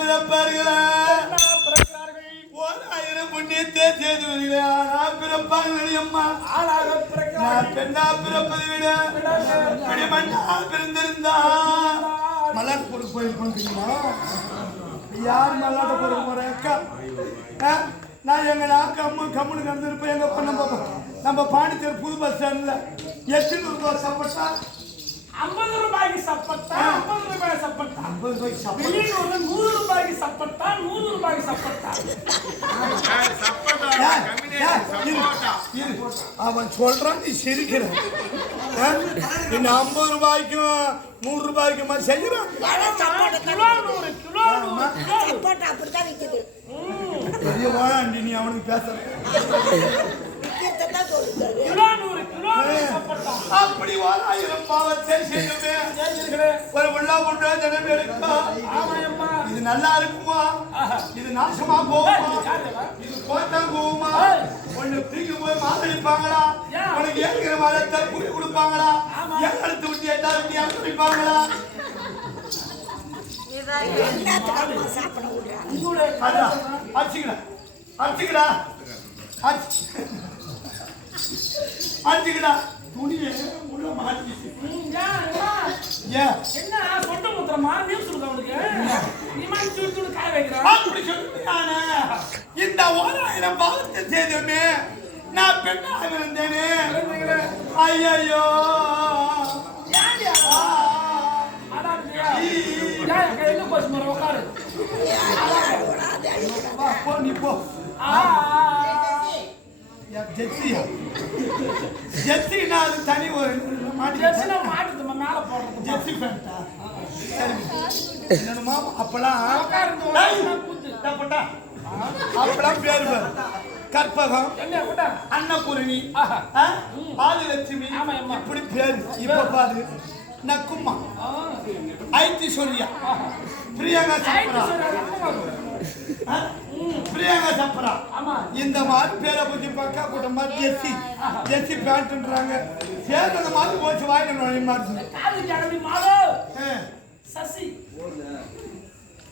பிறப்பார்களா ஓராயிரம் புண்ணியத்தை செய்து வருகிறார் பிறப்பார்கள் அம்மா நான் பெண்ணா பிறப்பதை விட மண்ணா பிறந்திருந்தா மல்லாட்டு போட்டு கோயில் பண்ணுறீங்களா யார் மல்லாட்ட போட போற அக்கா நான் எங்க கம்முன்னு கிடந்திருப்பேன் எங்க நம்ம பாண்டிச்சேரி புது பஸ் ஸ்டாண்ட்ல 800 ரூபாய் சப்பட்டா 50 ரூபாய்க்கு சப்பட்டா 50 ரூபாய் சப்பட்டா 50 ரூபாய்க்கு சப்பட்டா 100 ரூபாய்க்கு சப்பட்டா 100 ரூபாய்க்கு சப்பட்டா அவன் சொல்றான் நீ சிரிக்கிற இந்த 50 ரூபாய்க்கும் 100 ரூபாய்க்குமா செய்யறான் பெரிய வாழாண்டி நீ அவனுக்கு பேசுற அப்படி 1000 பாவத்தை செய்யுமே ஒரு உள்ளா கொண்டு இது நல்லா இருக்குமா இது நாசமா போகுமா இது போட்டா போகுமா ஒண்ணு தூக்கி போய் மாத்தடிப்பாங்களா உனக்கு ஏற்கிற மரத்தை கூட்டி கொடுப்பாங்களா ஏழத்து விட்டு 8 விட்டு அனுப்பிப்பாங்களா அடிச்சுக்கடா அடிச்சுக்கடா துணியை உள்ள மாட்டிச்சு என்ன சொந்த முத்திரமா நீர் சொல்லுங்க அவனுக்கு நீ மாதிரி சுடு காய வைக்கிறான் அப்படி சொல்லுங்க இந்த 1000 பாவத்தை செய்துமே நான் பெண்ணாக இருந்தேனே ஐயோ நீ போ ஜெர்சினா அது தனி ஒரு மாட்டுது மேல போடுறது ஜெர்சி பேண்டா என்னமா அப்பெல்லாம் பேரு கற்பகம் அன்னபூரணி ஆதிலட்சுமி இப்படி பேரு இப்ப பாரு நக்கும்மா ஐத்திஸ்வரியா பிரியங்கா சப்பரா பிரியங்கா சப்பரா இந்த மாதிரி பேரை பத்தி பக்கா போட்ட மாதிரி ஜெர்சி பேண்ட்ன்றாங்க சேர்ந்த மாதிரி போச்சு வாயில நுழைய மாதிரி சசி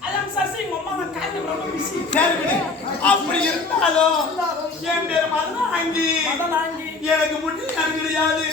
அதான் சசி அம்மா காலையில ரொம்ப பிஸி சரி அப்படி இருந்தாலும் என் பேர் மதனாங்கி எனக்கு முன்னே யாரும் கிடையாது